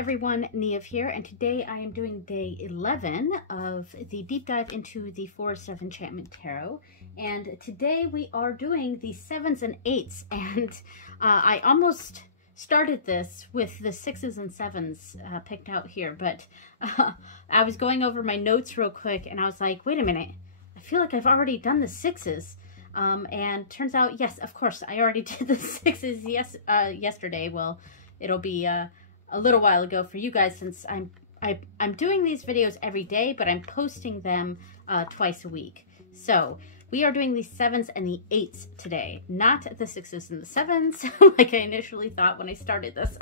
everyone, Neve here, and today I am doing day 11 of the deep dive into the Forest of Enchantment Tarot. And today we are doing the 7s and 8s, and I almost started this with the 6s and 7s picked out here, but I was going over my notes real quick and I was like, wait a minute, I feel like I've already done the 6s. And turns out, yes, of course, I already did the 6s yesterday. Well, it'll be a little while ago for you guys, since I'm doing these videos every day, but I'm posting them twice a week. So we are doing the 7s and the 8s today, not the 6s and the 7s like I initially thought when I started this.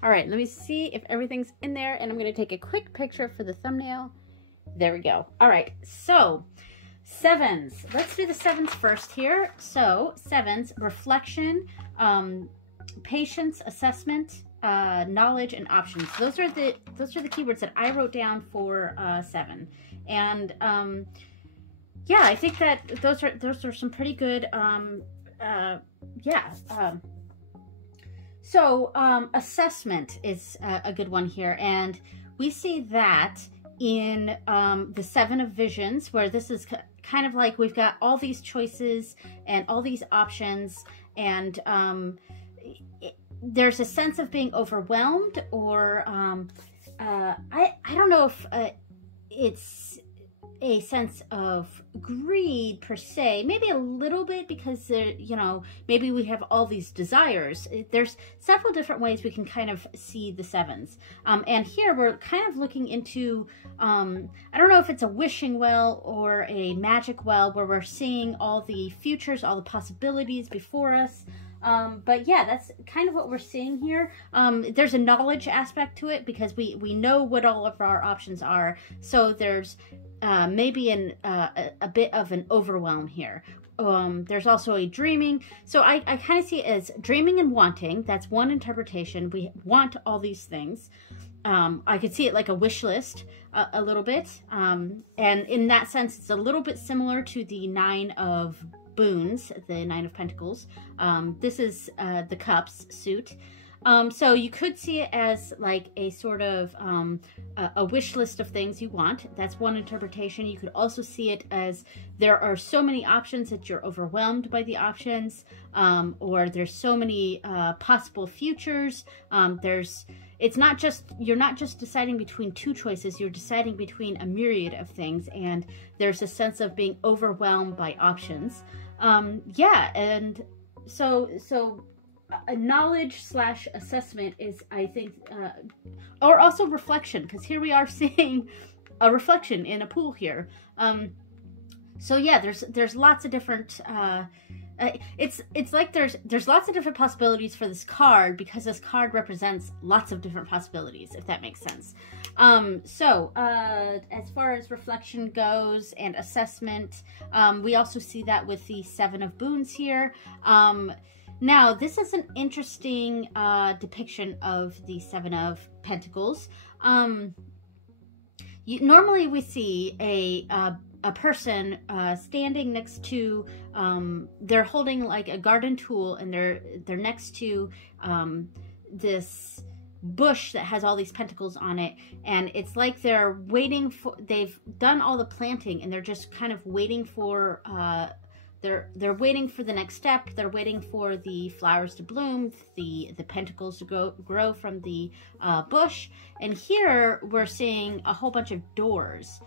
All right, let me see if everything's in there, and I'm going to take a quick picture for the thumbnail. There we go. All right, so 7s. Let's do the 7s first here. So 7s, reflection, patience, assessment, knowledge, and options. Those are the keywords that I wrote down for 7. And yeah, I think that those are some pretty good assessment is a good one here, and we see that in the 7 of Visions, where this is kind of like we've got all these choices and all these options, and there's a sense of being overwhelmed, or I don't know if it's a sense of greed per se, maybe a little bit, because you know, maybe we have all these desires. There's several different ways we can kind of see the 7s, and here we're kind of looking into I don't know if it's a wishing well or a magic well, where we're seeing all the futures, all the possibilities before us. But yeah, that's kind of what we're seeing here. There's a knowledge aspect to it, because we know what all of our options are. So there's maybe a bit of an overwhelm here. There's also a dreaming. So I kind of see it as dreaming and wanting. That's one interpretation. We want all these things. I could see it like a wish list a little bit. And in that sense, it's a little bit similar to the 9 of Boons, the 9 of Pentacles. This is the Cups suit. So you could see it as like a sort of a wish list of things you want. That's one interpretation. You could also see it as there are so many options that you're overwhelmed by the options, or there's so many possible futures. It's not just, you're not just deciding between 2 choices, you're deciding between a myriad of things, and there's a sense of being overwhelmed by options. Yeah, and so a knowledge / assessment is, I think, or also reflection, because here we are seeing a reflection in a pool here. So yeah, there's lots of different it's like there's lots of different possibilities for this card, because this card represents lots of different possibilities, if that makes sense. So as far as reflection goes and assessment, we also see that with the 7 of Boons here. Now, this is an interesting depiction of the 7 of Pentacles. Normally we see a person standing next to, they're holding like a garden tool, and they're next to this bush that has all these pentacles on it, and it's like they're waiting for, they've done all the planting and they're just kind of waiting for they're waiting for the next step. They're waiting for the flowers to bloom, the pentacles to grow from the bush. And here we're seeing a whole bunch of doors.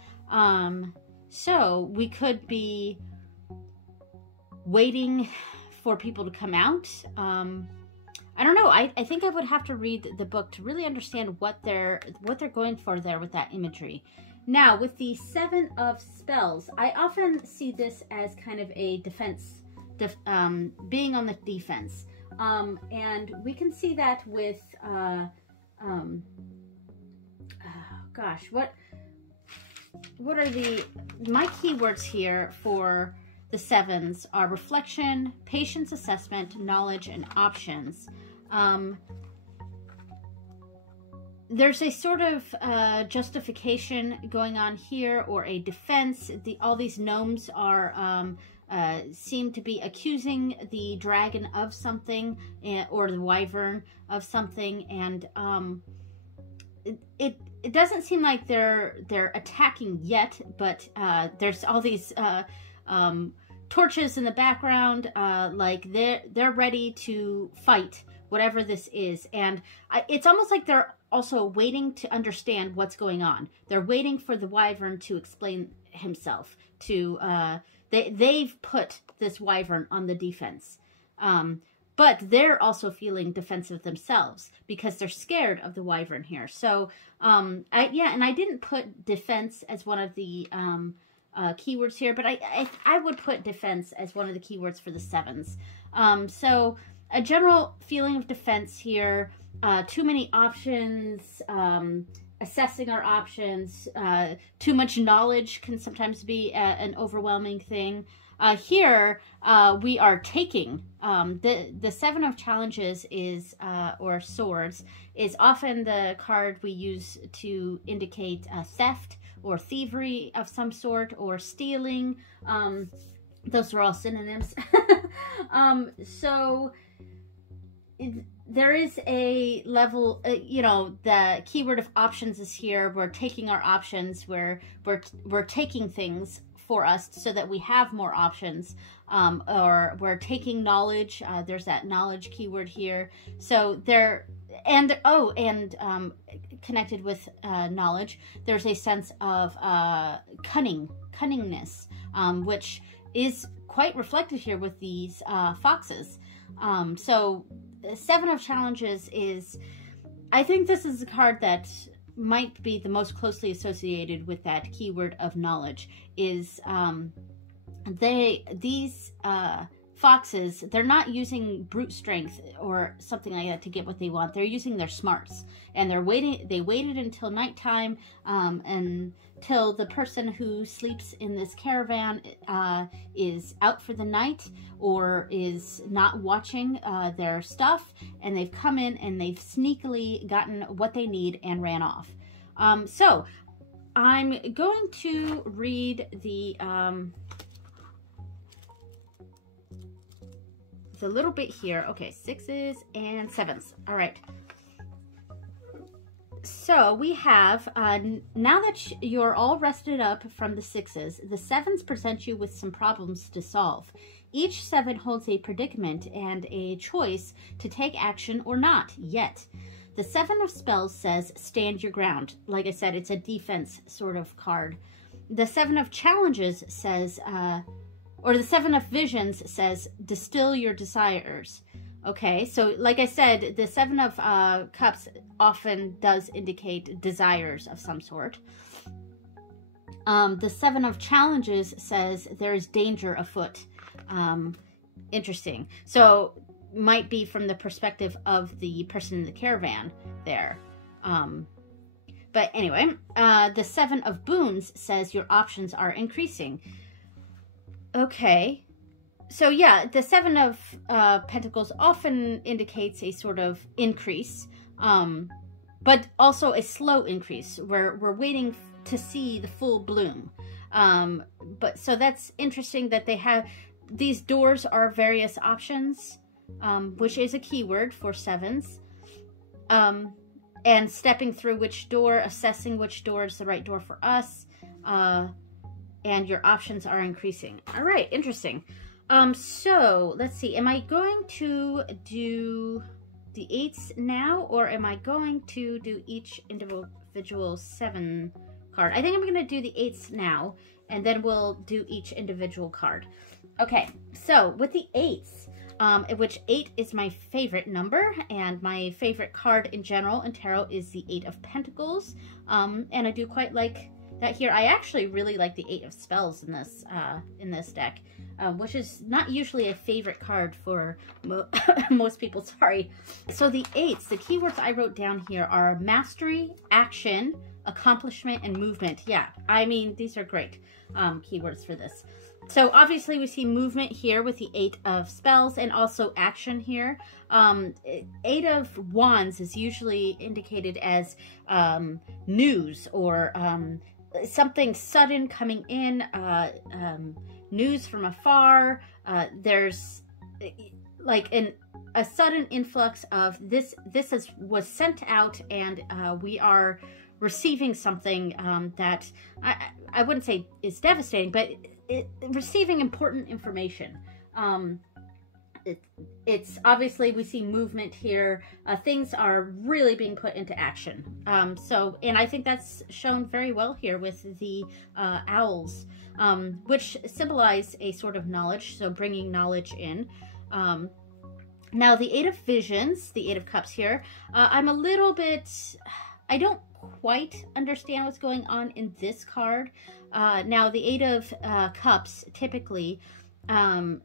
So we could be waiting for people to come out. I don't know. I think I would have to read the book to really understand what they're going for there with that imagery. Now, with the 7 of Spells, I often see this as kind of a defense, being on the defense. And we can see that with, gosh, what are my keywords here for the 7s are reflection, patience, assessment, knowledge, and options. There's a sort of justification going on here, or a defense. All these gnomes are seem to be accusing the dragon of something, or the wyvern of something, and it doesn't seem like they're attacking yet, but there's all these torches in the background, like they're ready to fight whatever this is, and it's almost like they're also waiting to understand what's going on. They're waiting for the wyvern to explain himself. They've put this wyvern on the defense, but they're also feeling defensive themselves because they're scared of the wyvern here. So and I didn't put defense as one of the keywords here, but I would put defense as one of the keywords for the sevens. So a general feeling of defense here, too many options, assessing our options, too much knowledge can sometimes be an overwhelming thing. Here, we are taking, the Seven of Challenges is, or Swords, is often the card we use to indicate theft or thievery of some sort, or stealing. Those are all synonyms. So there is a level, you know, the keyword of options is here. We're taking our options, we're taking things for us so that we have more options, or we're taking knowledge. There's that knowledge keyword here. So there, and connected with knowledge, there's a sense of cunningness, which is quite reflected here with these foxes. So Seven of Challenges is, I think this is a card that might be the most closely associated with that keyword of knowledge. Is these foxes, they're not using brute strength or something like that to get what they want. They're using their smarts, and they waited until nighttime, until the person who sleeps in this caravan is out for the night or is not watching their stuff, and they've come in and they've sneakily gotten what they need and ran off. So I'm going to read the a little bit here. Okay, sixes and sevens. All right. So we have, now that you're all rested up from the sixes, the sevens present you with some problems to solve. Each seven holds a predicament and a choice to take action or not yet. The Seven of Spells says, stand your ground. Like I said, it's a defense sort of card. The Seven of Challenges says, or the Seven of Visions says, distill your desires. Okay, so like I said, the Seven of Cups often does indicate desires of some sort. The Seven of Challenges says there is danger afoot. Interesting. So might be from the perspective of the person in the caravan there. But anyway, the Seven of Boons says your options are increasing. Okay. So yeah, the Seven of Pentacles often indicates a sort of increase, but also a slow increase where we're waiting to see the full bloom. But so that's interesting that they have, these doors are various options, which is a keyword for sevens. And stepping through which door, assessing which door is the right door for us, and your options are increasing. All right, interesting. So let's see. Am I going to do the eights now, or am I going to do each individual seven card? I think I'm going to do the eights now, and then we'll do each individual card. Okay, so with the eights, which 8 is my favorite number, and my favorite card in general in tarot is the Eight of Pentacles, and I do quite like that here. I actually really like the Eight of Spells in this deck, which is not usually a favorite card for most people, sorry. So the eights, the keywords I wrote down here are mastery, action, accomplishment, and movement. Yeah, I mean, these are great keywords for this. So obviously we see movement here with the Eight of Spells, and also action here. Eight of Wands is usually indicated as news, or something sudden coming in, news from afar. There's like a sudden influx of this was sent out, and we are receiving something that I wouldn't say is devastating, but receiving important information. It's obviously, we see movement here. Things are really being put into action. And I think that's shown very well here with the owls, which symbolize a sort of knowledge, so bringing knowledge in. Now, the Eight of Visions, the Eight of Cups here, I'm a little bit, I don't quite understand what's going on in this card. Now, the Eight of Cups typically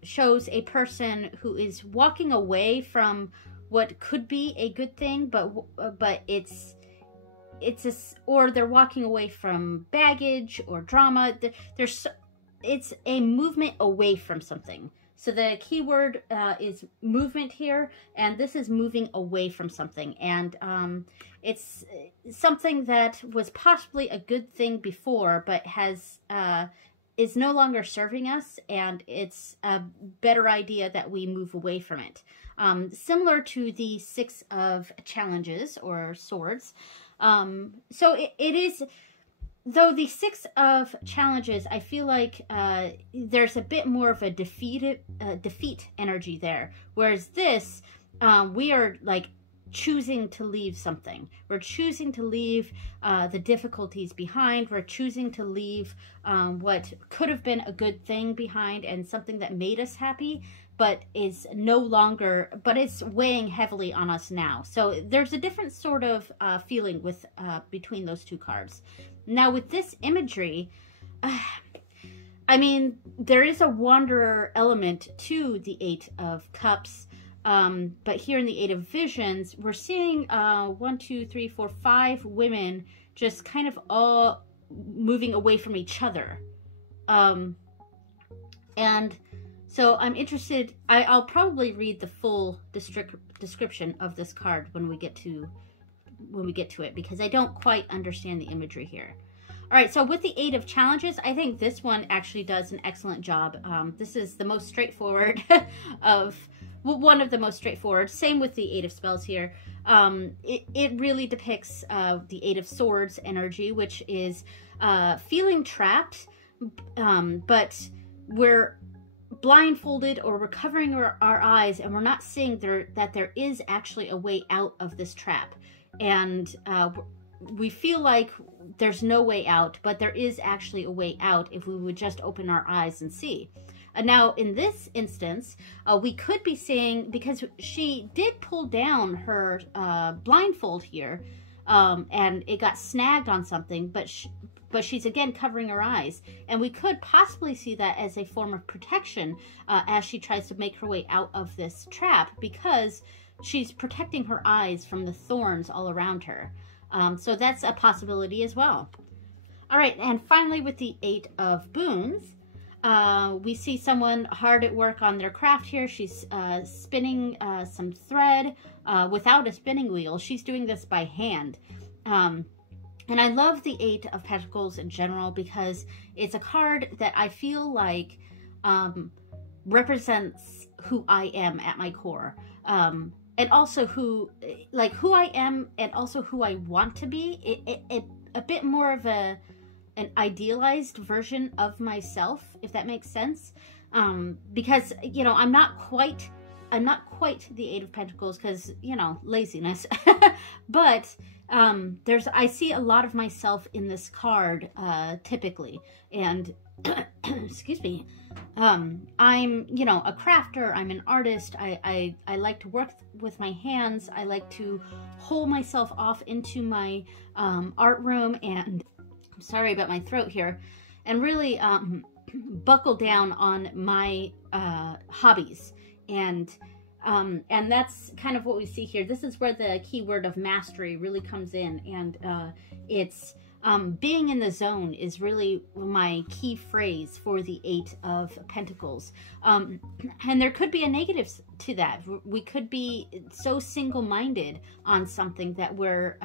shows a person who is walking away from what could be a good thing, but or they're walking away from baggage or drama. It's a movement away from something. So the key word is movement here, and this is moving away from something. And it's something that was possibly a good thing before, but is no longer serving us, and it's a better idea that we move away from it. Similar to the Six of Challenges or Swords. So it is, though the Six of Challenges, I feel like there's a bit more of a defeat energy there. Whereas this, we are like choosing to leave something. We're choosing to leave the difficulties behind. We're choosing to leave what could have been a good thing behind, and something that made us happy, but is no longer, but it's weighing heavily on us now. So there's a different sort of feeling with between those two cards. Now with this imagery, I mean, there is a wanderer element to the Eight of Cups. But here in the Eight of Visions, we're seeing 1, 2, 3, 4, 5 women just kind of all moving away from each other. And so I'm interested, I'll probably read the full description of this card when we get to it, because I don't quite understand the imagery here. All right, so with the Eight of Challenges, I think this one actually does an excellent job. This is the most straightforward of... Well, one of the most straightforward. Same with the Eight of Spells here. It really depicts the Eight of Swords energy, which is feeling trapped, but we're blindfolded, or we're covering our eyes, and we're not seeing that there is actually a way out of this trap. And we feel like there's no way out, but there is actually a way out if we would just open our eyes and see. Now, in this instance, we could be seeing, because she did pull down her blindfold here, and it got snagged on something, but she's again covering her eyes. And we could possibly see that as a form of protection as she tries to make her way out of this trap, because she's protecting her eyes from the thorns all around her. So that's a possibility as well. All right, and finally with the Eight of Boons, we see someone hard at work on their craft here. She's spinning some thread without a spinning wheel. She's doing this by hand. And I love the Eight of Pentacles in general, because it's a card that I feel like represents who I am at my core. And also who I am, and also who I want to be. A bit more of an idealized version of myself, if that makes sense. Because, you know, I'm not quite the Eight of Pentacles, because, you know, laziness. But I see a lot of myself in this card, typically. And excuse me, I'm, you know, a crafter, I'm an artist, I like to work with my hands, I like to hole myself off into my art room, and I'm sorry about my throat here, and really buckle down on my hobbies. And that's kind of what we see here. This is where the keyword of mastery really comes in, and it's Being in the zone is really my key phrase for the Eight of Pentacles. And there could be a negative to that. We could be so single-minded on something that we're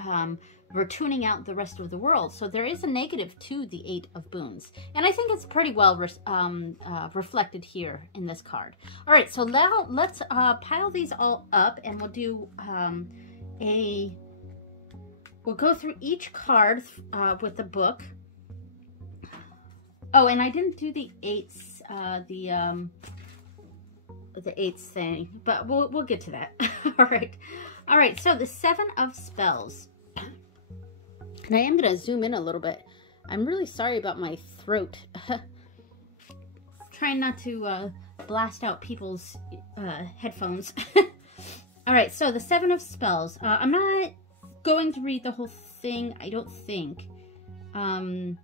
tuning out the rest of the world. So there is a negative to the Eight of Boons. And I think it's pretty well reflected here in this card. All right, so now let's pile these all up, and we'll do we'll go through each card with the book. Oh, and I didn't do the eights, the eights thing, but we'll get to that. All right. So the Seven of Spells, and I am gonna zoom in a little bit. I'm really sorry about my throat. Trying not to blast out people's headphones. All right. So the Seven of Spells. I'm not going to read the whole thing, I don't think. All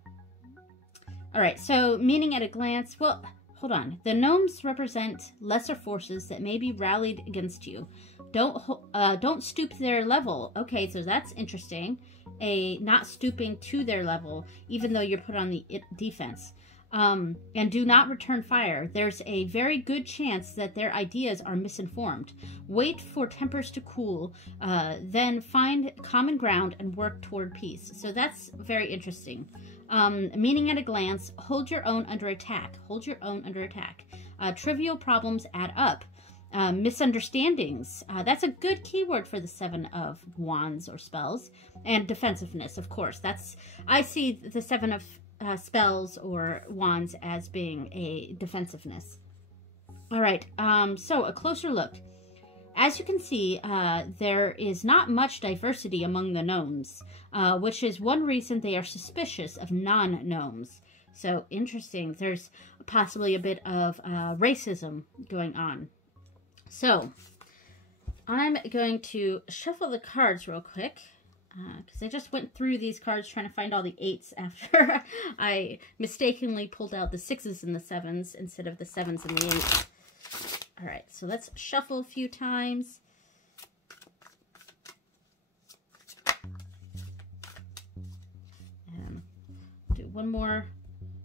right, so meaning at a glance, well, hold on. The gnomes represent lesser forces that may be rallied against you. Don't stoop to their level. Okay, so that's interesting. Not stooping to their level, even though you're put on the defense. And do not return fire. There's a very good chance that their ideas are misinformed. Wait for tempers to cool, then find common ground and work toward peace. So that's very interesting. Meaning at a glance, hold your own under attack. Hold your own under attack. Trivial problems add up. Misunderstandings. That's a good keyword for the Seven of Wands or spells. And defensiveness, of course. I see the Seven of spells or wands as being a defensiveness. All right, so a closer look. As you can see, there is not much diversity among the gnomes, which is one reason they are suspicious of non-gnomes. So interesting. There's possibly a bit of racism going on. So I'm going to shuffle the cards real quick, because I just went through these cards trying to find all the eights after I mistakenly pulled out the sixes and the sevens instead of the sevens and the eights. All right, so let's shuffle a few times. And do one more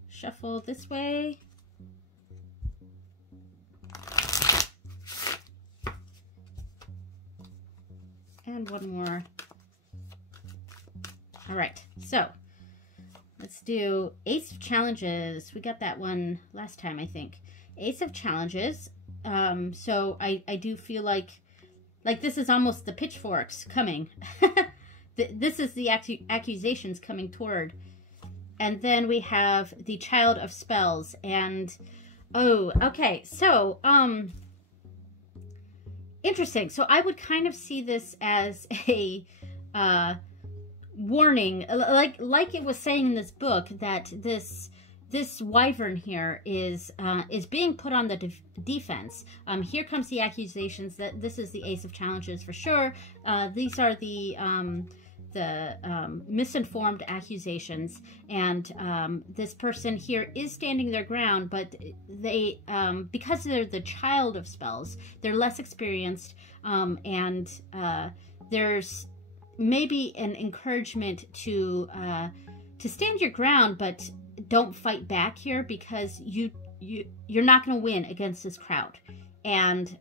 shuffle this way. And one more. All right, so let's do Ace of Challenges. We got that one last time, I think. Ace of Challenges. So I do feel like this is almost the pitchforks coming. This is the accusations coming toward. And then we have the Child of Spells. And, oh, okay, so, interesting. So I would kind of see this as a, warning, like it was saying in this book, that this wyvern here is being put on the defense. Here comes the accusations that this is the Ace of Challenges for sure. These are the misinformed accusations, and this person here is standing their ground, but they because they're the Child of Spells, they're less experienced, and there's maybe an encouragement to stand your ground, but don't fight back here, because you're not going to win against this crowd. And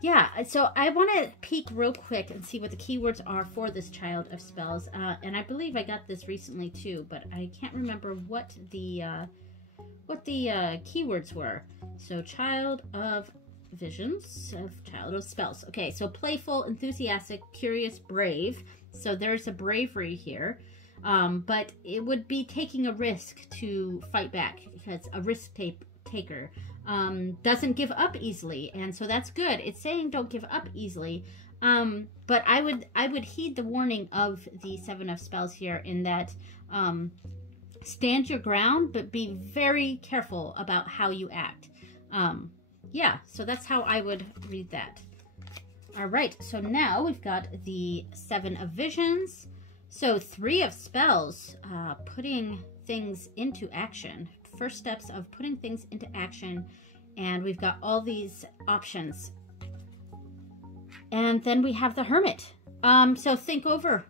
yeah, so I want to peek real quick and see what the keywords are for this Child of Spells. And I believe I got this recently too, but I can't remember what the keywords were. So Child of Visions, Child of Spells. Okay, so playful, enthusiastic, curious, brave. So there's a bravery here. But it would be taking a risk to fight back, because a risk taker doesn't give up easily, and so that's good. It's saying don't give up easily, but I would heed the warning of the Seven of Spells here, in that stand your ground, but be very careful about how you act. Yeah, so that's how I would read that. All right, so now we've got the Seven of Visions. So Three of Spells, putting things into action. First steps of putting things into action. And we've got all these options. And then we have the Hermit. So think over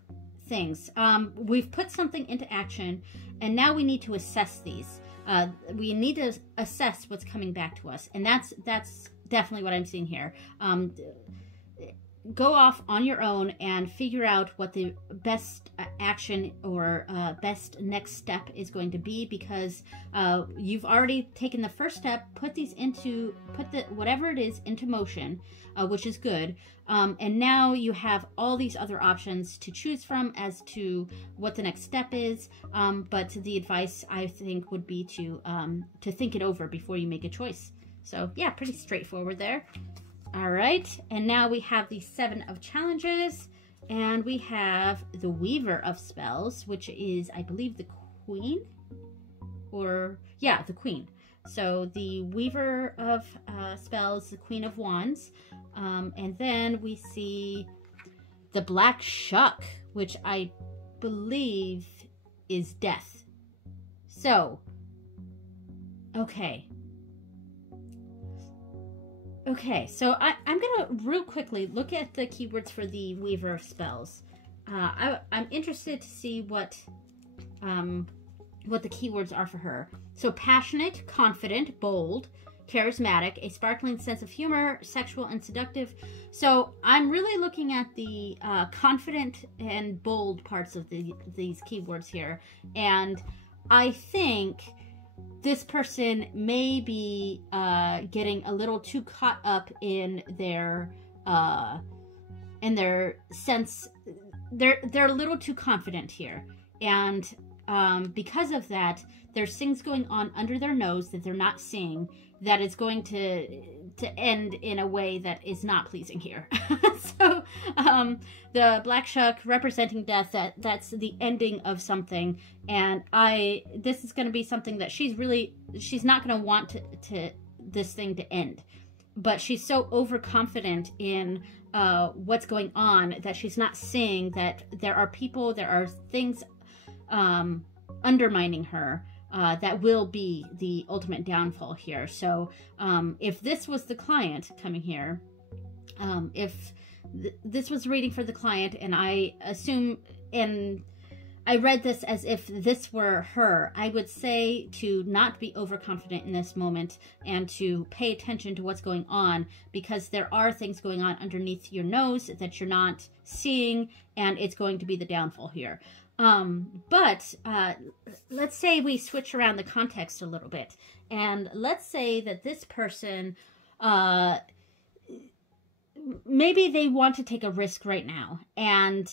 things. We've put something into action, and now we need to assess these. We need to assess what's coming back to us, and that's definitely what I'm seeing here. Go off on your own and figure out what the best action or best next step is going to be, because you've already taken the first step, put whatever it is into motion, which is good, and now you have all these other options to choose from as to what the next step is, but the advice I think would be to think it over before you make a choice. So yeah, pretty straightforward there. All right, and now we have the 7 of Challenges, and we have the Weaver of Spells, which is, I believe, the Queen, or yeah, the Queen. So the Weaver of Spells, the Queen of Wands, and then we see the Black Shuck, which I believe is Death. So, okay. Okay, so I'm going to real quickly look at the keywords for the Weaver of Spells. I'm interested to see what the keywords are for her. So passionate, confident, bold, charismatic, a sparkling sense of humor, sexual and seductive. So I'm really looking at the confident and bold parts of these keywords here. And I think this person may be getting a little too caught up in their sense. They're a little too confident here, and because of that, there's things going on under their nose that they're not seeing that is going to end in a way that is not pleasing here. So the Black Shuck representing death, that's the ending of something, and this is going to be something that she's not going to want this thing to end, but she's so overconfident in what's going on that she's not seeing that there are things undermining her that will be the ultimate downfall here. So if this was the client coming here, if this was reading for the client, and I assume, and I read this as if this were her, I would say to not be overconfident in this moment and to pay attention to what's going on, because there are things going on underneath your nose that you're not seeing, and it's going to be the downfall here. But let's say we switch around the context a little bit, and let's say that this person, maybe they want to take a risk right now, and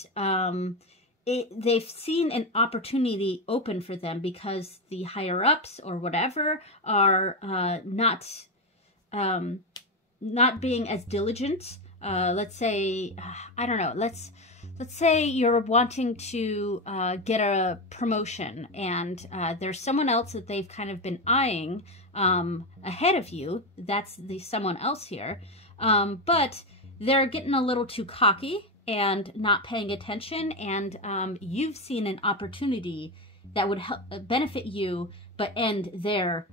they've seen an opportunity open for them because the higher ups or whatever are not being as diligent. Let's say, I don't know, let's say you're wanting to get a promotion, and there's someone else that they've kind of been eyeing ahead of you. That's the someone else here. But they're getting a little too cocky and not paying attention, and you've seen an opportunity that would help benefit you, but end their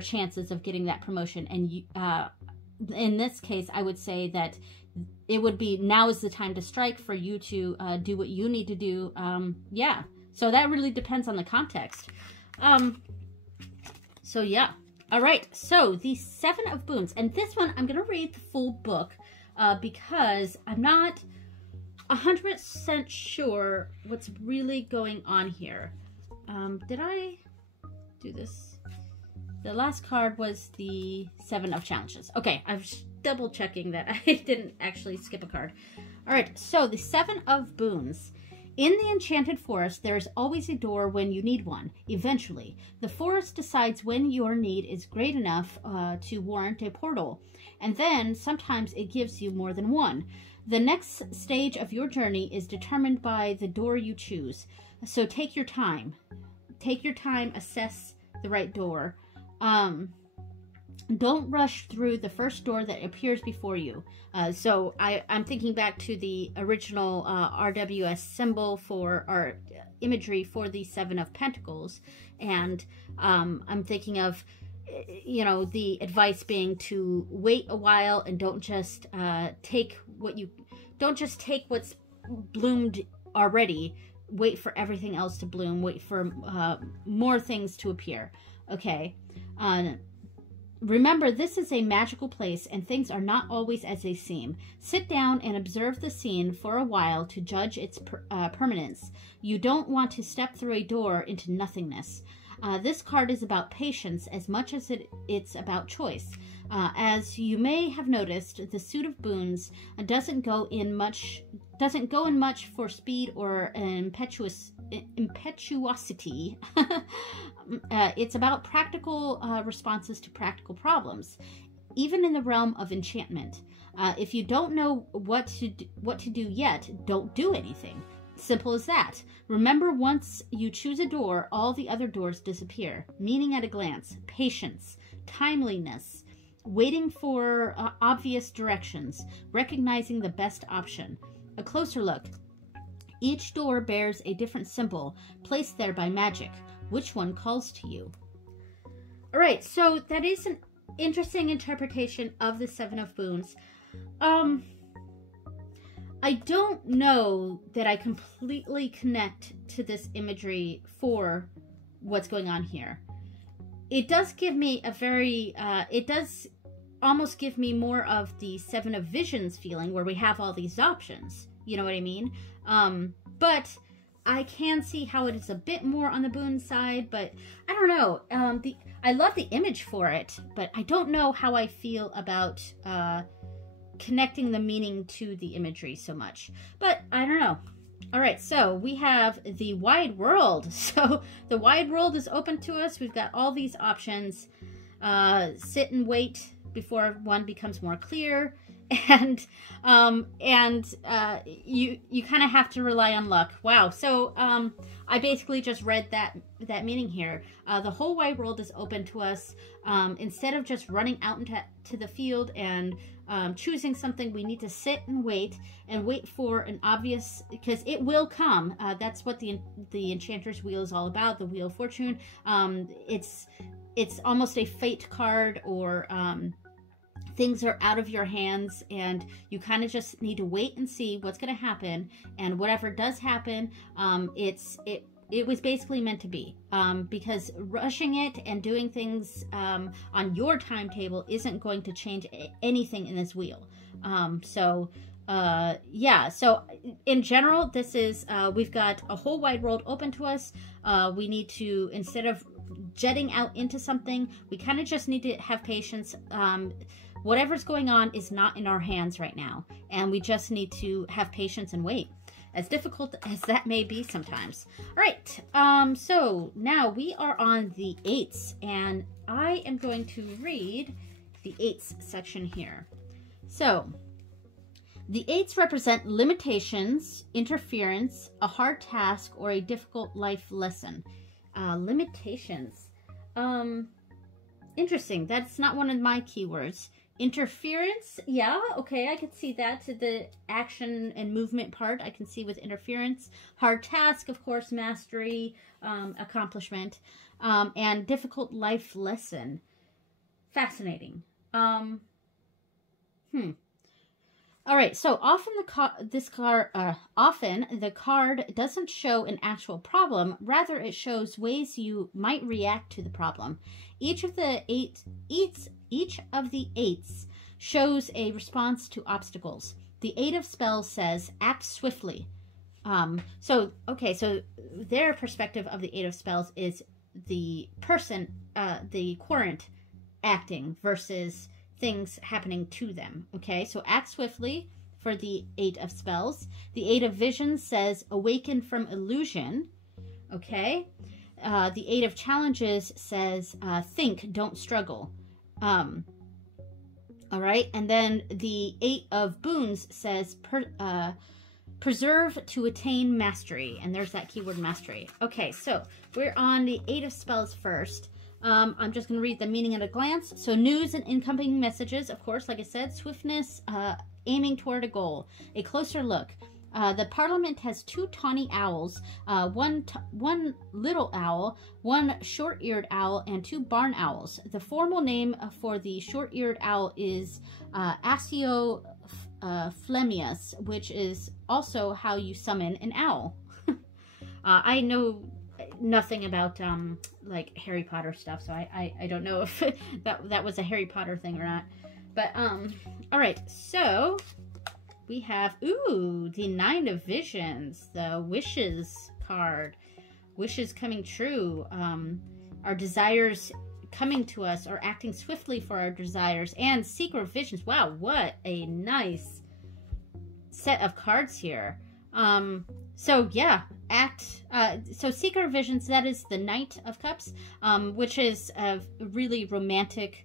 chances of getting that promotion. And you, in this case, I would say that it would be, now is the time to strike for you to do what you need to do. Yeah, so that really depends on the context. So yeah. All right, so the 7 of Boons, and this one I'm going to read the full book because I'm not 100% sure what's really going on here. Did I do this? The last card was the 7 of Challenges. Okay, I was double checking that I didn't actually skip a card. All right, so the 7 of Boons. In the enchanted forest, there is always a door when you need one. Eventually, the forest decides when your need is great enough to warrant a portal, and then sometimes it gives you more than one. The next stage of your journey is determined by the door you choose. So take your time. Take your time, assess the right door. Don't rush through the first door that appears before you. So I'm thinking back to the original RWS symbol for our imagery for the 7 of Pentacles, and I'm thinking of, you know, the advice being to wait a while and don't just take what's bloomed already, wait for everything else to bloom, wait for more things to appear. Okay. Remember, this is a magical place and things are not always as they seem. Sit down and observe the scene for a while to judge its permanence. You don't want to step through a door into nothingness. This card is about patience as much as it's about choice. As you may have noticed, the suit of boons doesn't go in much for speed or impetuosity. It's about practical responses to practical problems, even in the realm of enchantment. If you don't know what to do yet, don't do anything. Simple as that. Remember, once you choose a door, all the other doors disappear. Meaning at a glance, patience, timeliness, waiting for obvious directions, recognizing the best option. A closer look. Each door bears a different symbol, placed there by magic. Which one calls to you? All right, so that is an interesting interpretation of the Seven of Boons. I don't know that I completely connect to this imagery for what's going on here. It does give me a very, it does almost give me more of the Seven of Visions feeling where we have all these options. You know what I mean? But I can see how it is a bit more on the boon side, but I don't know. I love the image for it, but I don't know how I feel about connecting the meaning to the imagery so much. But I don't know. All right, so we have the wide world. So the wide world is open to us. We've got all these options. Sit and wait before one becomes more clear. And you kind of have to rely on luck. Wow. So I basically just read that meaning here. The whole wide world is open to us. Instead of just running out into the field and choosing something, we need to sit and wait for an obvious, because it will come. That's what the Enchanter's Wheel is all about. The Wheel of Fortune. It's almost a fate card, or things are out of your hands and you kind of just need to wait and see what's going to happen. And whatever does happen, it was basically meant to be, because rushing it and doing things on your timetable isn't going to change anything in this wheel. Yeah, so in general, this is, we've got a whole wide world open to us. We need to, instead of jetting out into something, we kind of just need to have patience. Whatever's going on is not in our hands right now, and we just need to have patience and wait, as difficult as that may be sometimes. All right, so now we are on the eights, and I am going to read the eights section here. So the eights represent limitations, interference, a hard task, or a difficult life lesson. Limitations. Interesting. That's not one of my keywords. Interference, yeah, okay, I could see that. The action and movement part, I can see with interference. Hard task, of course, mastery, accomplishment, and difficult life lesson. Fascinating. All right, so often often the card doesn't show an actual problem. Rather, it shows ways you might react to the problem. Each of the eights shows a response to obstacles. The Eight of Spells says, act swiftly. So their perspective of the Eight of Spells is the person, the querent, acting versus things happening to them. Okay, so act swiftly for the Eight of Spells. The Eight of Visions says, awaken from illusion. Okay. The Eight of Challenges says, think, don't struggle. All right, and then the Eight of Boons says, preserve to attain mastery, and there's that keyword mastery. Okay, so we're on the Eight of Spells first. I'm just going to read the meaning at a glance. So news and incoming messages, of course, like I said, swiftness, aiming toward a goal. A closer look. The Parliament has two tawny owls, one little owl, one short-eared owl, and two barn owls. The formal name for the short-eared owl is Flemius, which is also how you summon an owl. I know nothing about like Harry Potter stuff, so I don't know if that was a Harry Potter thing or not. But all right, so we have the Nine of Visions, the Wishes card. Wishes coming true. Our desires coming to us, or acting swiftly for our desires, and secret visions. Wow, what a nice set of cards here. So yeah, so secret visions, that is the Knight of Cups, which is a really romantic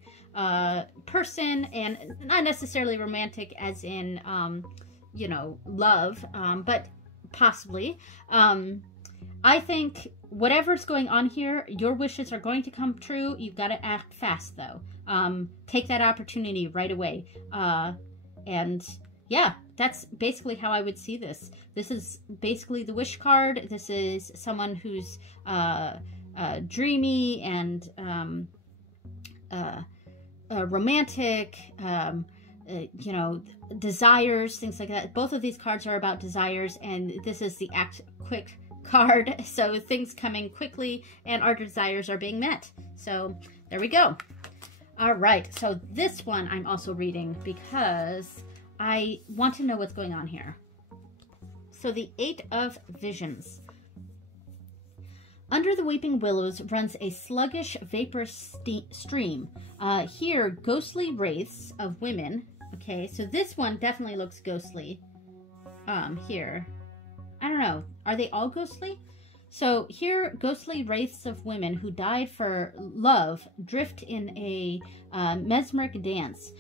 person, and not necessarily romantic as in you know, love, but possibly. I think whatever's going on here, your wishes are going to come true. You've got to act fast, though. Take that opportunity right away. And yeah, that's basically how I would see this. This is basically the wish card. This is someone who's dreamy and romantic, you know, desires, things like that. Both of these cards are about desires, and this is the act quick card, so things coming quickly and our desires are being met. So there we go. All right, so this one I'm also reading because I want to know what's going on here. So the Eight of Visions. Under the weeping willows runs a sluggish vaporous stream. Here, ghostly wraiths of women. Okay, so this one definitely looks ghostly. Here, I don't know. Are they all ghostly? So here, ghostly wraiths of women who died for love drift in a mesmeric dance.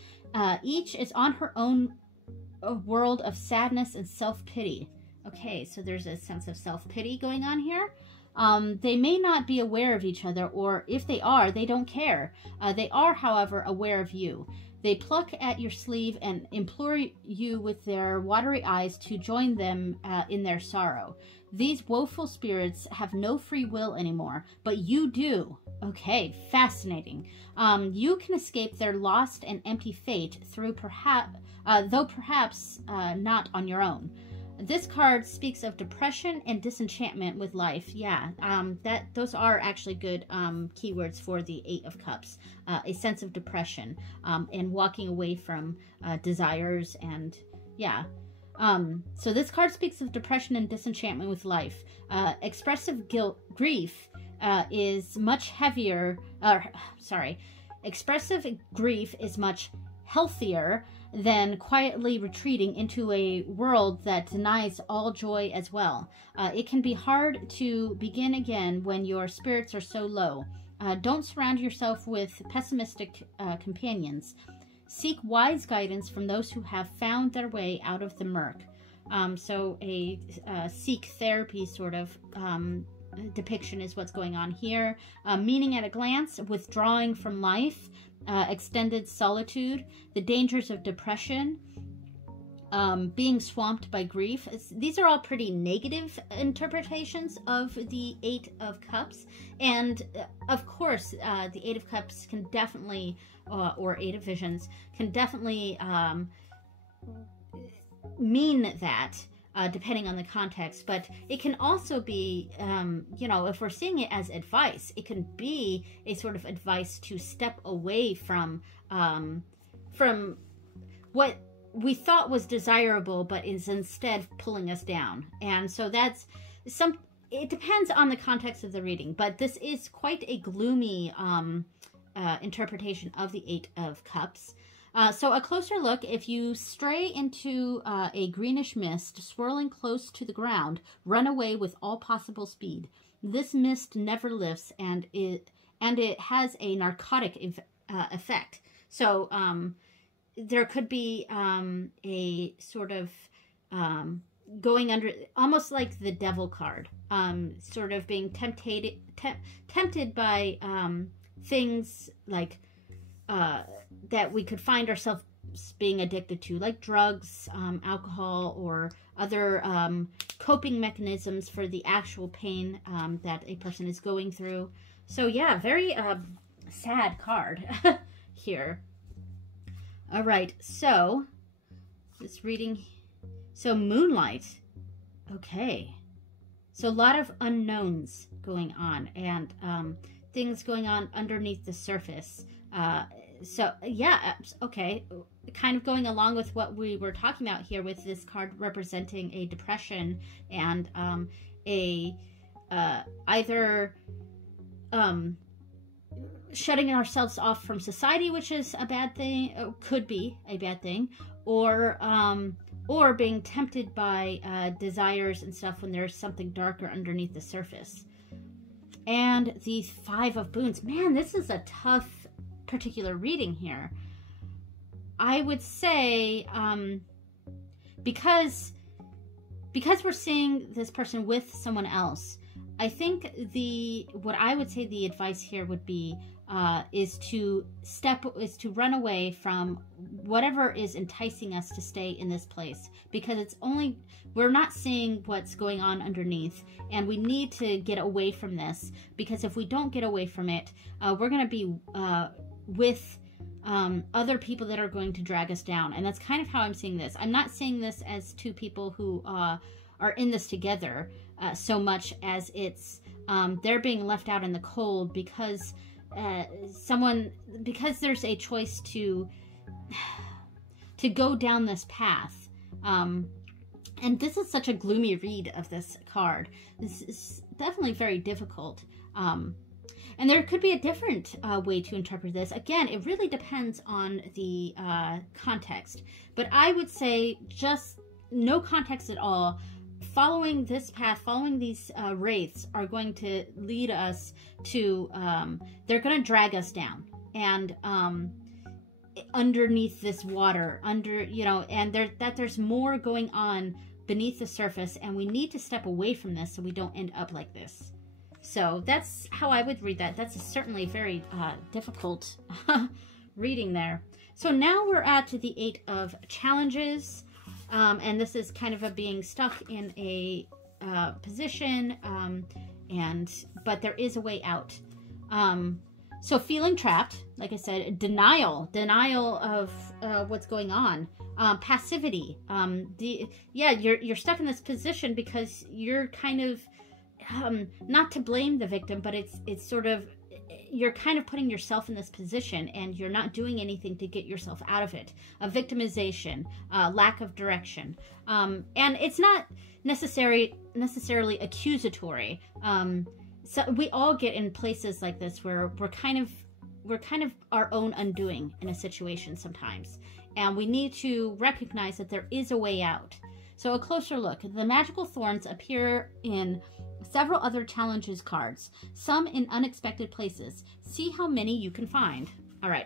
Each is on her own world of sadness and self-pity. Okay, so there's a sense of self-pity going on here. They may not be aware of each other, or if they are, they don't care. They are, however, aware of you. They pluck at your sleeve and implore you with their watery eyes to join them in their sorrow. These woeful spirits have no free will anymore, but you do. Okay, fascinating. You can escape their lost and empty fate through though perhaps not on your own. This card speaks of depression and disenchantment with life. Yeah, those are actually good keywords for the Eight of Cups. A sense of depression and walking away from desires, and yeah. So this card speaks of depression and disenchantment with life. Expressive grief is much heavier. Expressive grief is much healthier than quietly retreating into a world that denies all joy as well. It can be hard to begin again when your spirits are so low. Don't surround yourself with pessimistic companions. Seek wise guidance from those who have found their way out of the murk. So a seek therapy sort of depiction is what's going on here. Meaning at a glance, withdrawing from life, extended solitude, the dangers of depression, being swamped by grief. These are all pretty negative interpretations of the Eight of Cups. And of course, the Eight of Cups can definitely, or Eight of Visions, can definitely mean that, depending on the context. But it can also be, you know, if we're seeing it as advice, it can be a sort of advice to step away from what we thought was desirable, but is instead pulling us down. And so that's it depends on the context of the reading, but this is quite a gloomy interpretation of the Eight of Cups. So a closer look, if you stray into a greenish mist swirling close to the ground, run away with all possible speed. This mist never lifts, and it has a narcotic effect. So there could be a sort of going under, almost like the Devil card, sort of being tempted by things like that we could find ourselves being addicted to, like drugs, alcohol, or other coping mechanisms for the actual pain that a person is going through. So yeah, very sad card here. All right, so this reading. So moonlight. Okay. So a lot of unknowns going on, and things going on underneath the surface. So yeah, okay. Kind of going along with what we were talking about here with this card representing a depression and either shutting ourselves off from society, which is a bad thing, could be a bad thing, or being tempted by desires and stuff when there's something darker underneath the surface. And the Five of Boons. Man, this is a tough particular reading here. I would say because we're seeing this person with someone else, I think what I would say the advice here would be is to run away from whatever is enticing us to stay in this place, because we're not seeing what's going on underneath, and we need to get away from this, because if we don't get away from it, we're going to be with other people that are going to drag us down. And that's kind of how I'm seeing this. I'm not seeing this as two people who are in this together so much as it's they're being left out in the cold because there's a choice to go down this path. And this is such a gloomy read of this card. This is definitely very difficult. And there could be a different way to interpret this. Again, it really depends on the context. But I would say just no context at all. Following this path, following these wraiths are going to lead us to, they're going to drag us down. And underneath this water, and there's more going on beneath the surface, and we need to step away from this so we don't end up like this. So that's how I would read that. That's certainly very difficult reading there. So now we're at the 8 of Challenges. And this is kind of a being stuck in a position, but there is a way out. So feeling trapped, like I said, denial of what's going on, passivity. You're stuck in this position because you're kind of not to blame the victim, but it's sort of, you're kind of putting yourself in this position and you're not doing anything to get yourself out of it. A victimization, lack of direction. And it's not necessarily accusatory. So we all get in places like this where we're kind of our own undoing in a situation sometimes. And we need to recognize that there is a way out. So a closer look. The magical thorns appear in several other challenges cards, some in unexpected places. See how many you can find. All right.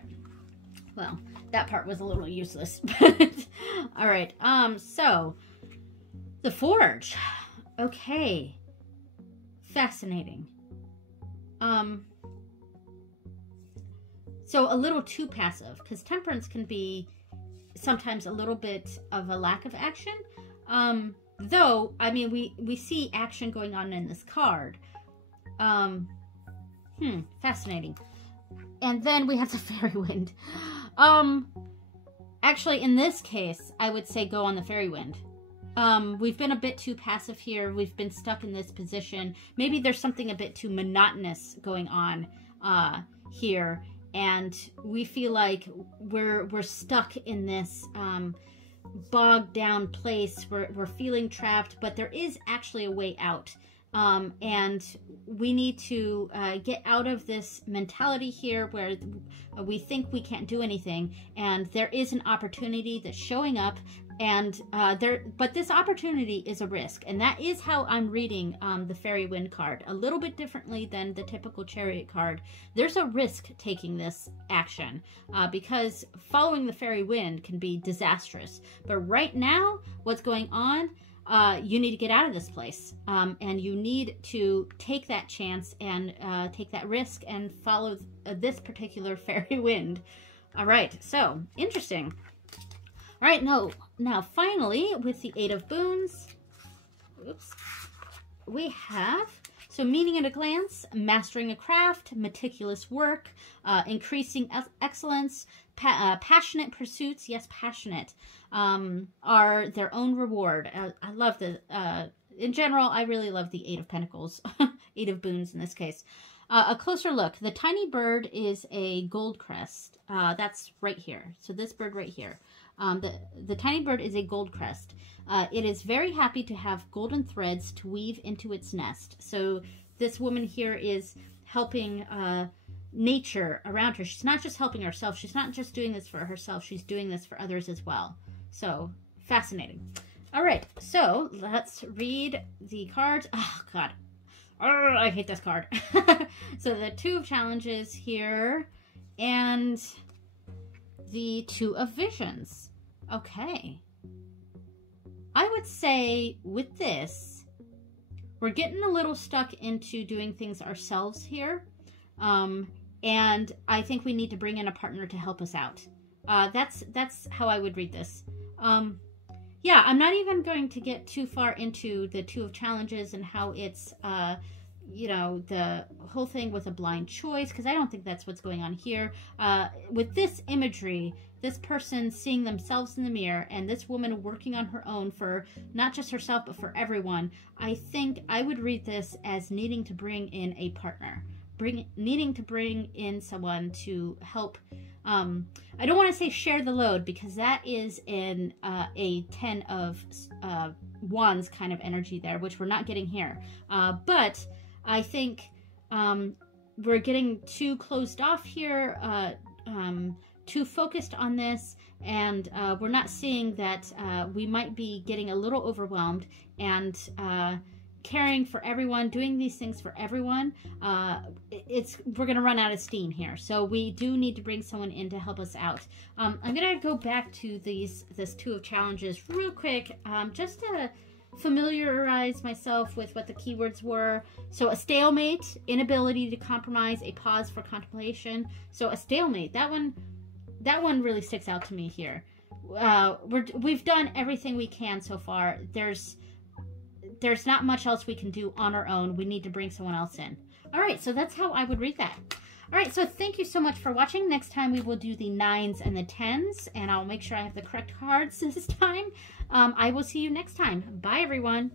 Well, that part was a little useless. All right. So the Forge. Okay. Fascinating. So a little too passive, because Temperance can be sometimes a little bit of a lack of action. Though, I mean, we see action going on in this card. Fascinating. And then we have the Fairy Wind. Actually, in this case, I would say go on the Fairy Wind. We've been a bit too passive here. We've been stuck in this position. Maybe there's something a bit too monotonous going on here. And we feel like we're stuck in this bogged down place. We're feeling trapped, but there is actually a way out. And we need to get out of this mentality here where we think we can't do anything, and there is an opportunity that's showing up, and but this opportunity is a risk, and that is how I'm reading the Fairy Wind card, a little bit differently than the typical Chariot card. There's a risk taking this action because following the Fairy Wind can be disastrous, but right now what's going on, you need to get out of this place, and you need to take that chance and take that risk and follow this particular Fairy Wind. All right, so interesting. All right, now finally with the 8 of Boons, oops, we have, so So meaning at a glance, mastering a craft, meticulous work, increasing excellence, passionate pursuits, yes, passionate, are their own reward. I love the, in general, I really love the Eight of Pentacles, Eight of Boons in this case. A closer look, the tiny bird is a gold crest. That's right here. So this bird right here. The tiny bird is a gold crest. It is very happy to have golden threads to weave into its nest. So this woman here is helping nature around her. She's not just helping herself. She's not just doing this for herself. She's doing this for others as well. So fascinating. All right, so let's read the cards. Oh, God. Oh, I hate this card. So the Two of Challenges here and the Two of Visions. Okay. I would say with this, we're getting a little stuck into doing things ourselves here. And I think we need to bring in a partner to help us out. That's how I would read this. Yeah, I'm not even going to get too far into the Two of Challenges and how it's, you know, the whole thing with a blind choice, because I don't think that's what's going on here. With this imagery, this person seeing themselves in the mirror and this woman working on her own for not just herself, but for everyone, I think I would read this as needing to bring in a partner, needing to bring in someone to help. I don't want to say share the load, because that is in a 10 of Wands kind of energy there, which we're not getting here. But I think we're getting too closed off here, too focused on this, and we're not seeing that we might be getting a little overwhelmed and caring for everyone, doing these things for everyone. We're gonna run out of steam here, so we do need to bring someone in to help us out. I'm gonna go back to this Two of Challenges real quick, just to familiarize myself with what the keywords were. So a stalemate, inability to compromise, a pause for contemplation. So a stalemate, that one really sticks out to me here. We've done everything we can so far. There's not much else we can do on our own. We need to bring someone else in. All right, so that's how I would read that. All right, so thank you so much for watching. Next time we will do the 9s and the 10s, and I'll make sure I have the correct cards this time. I will see you next time. Bye, everyone.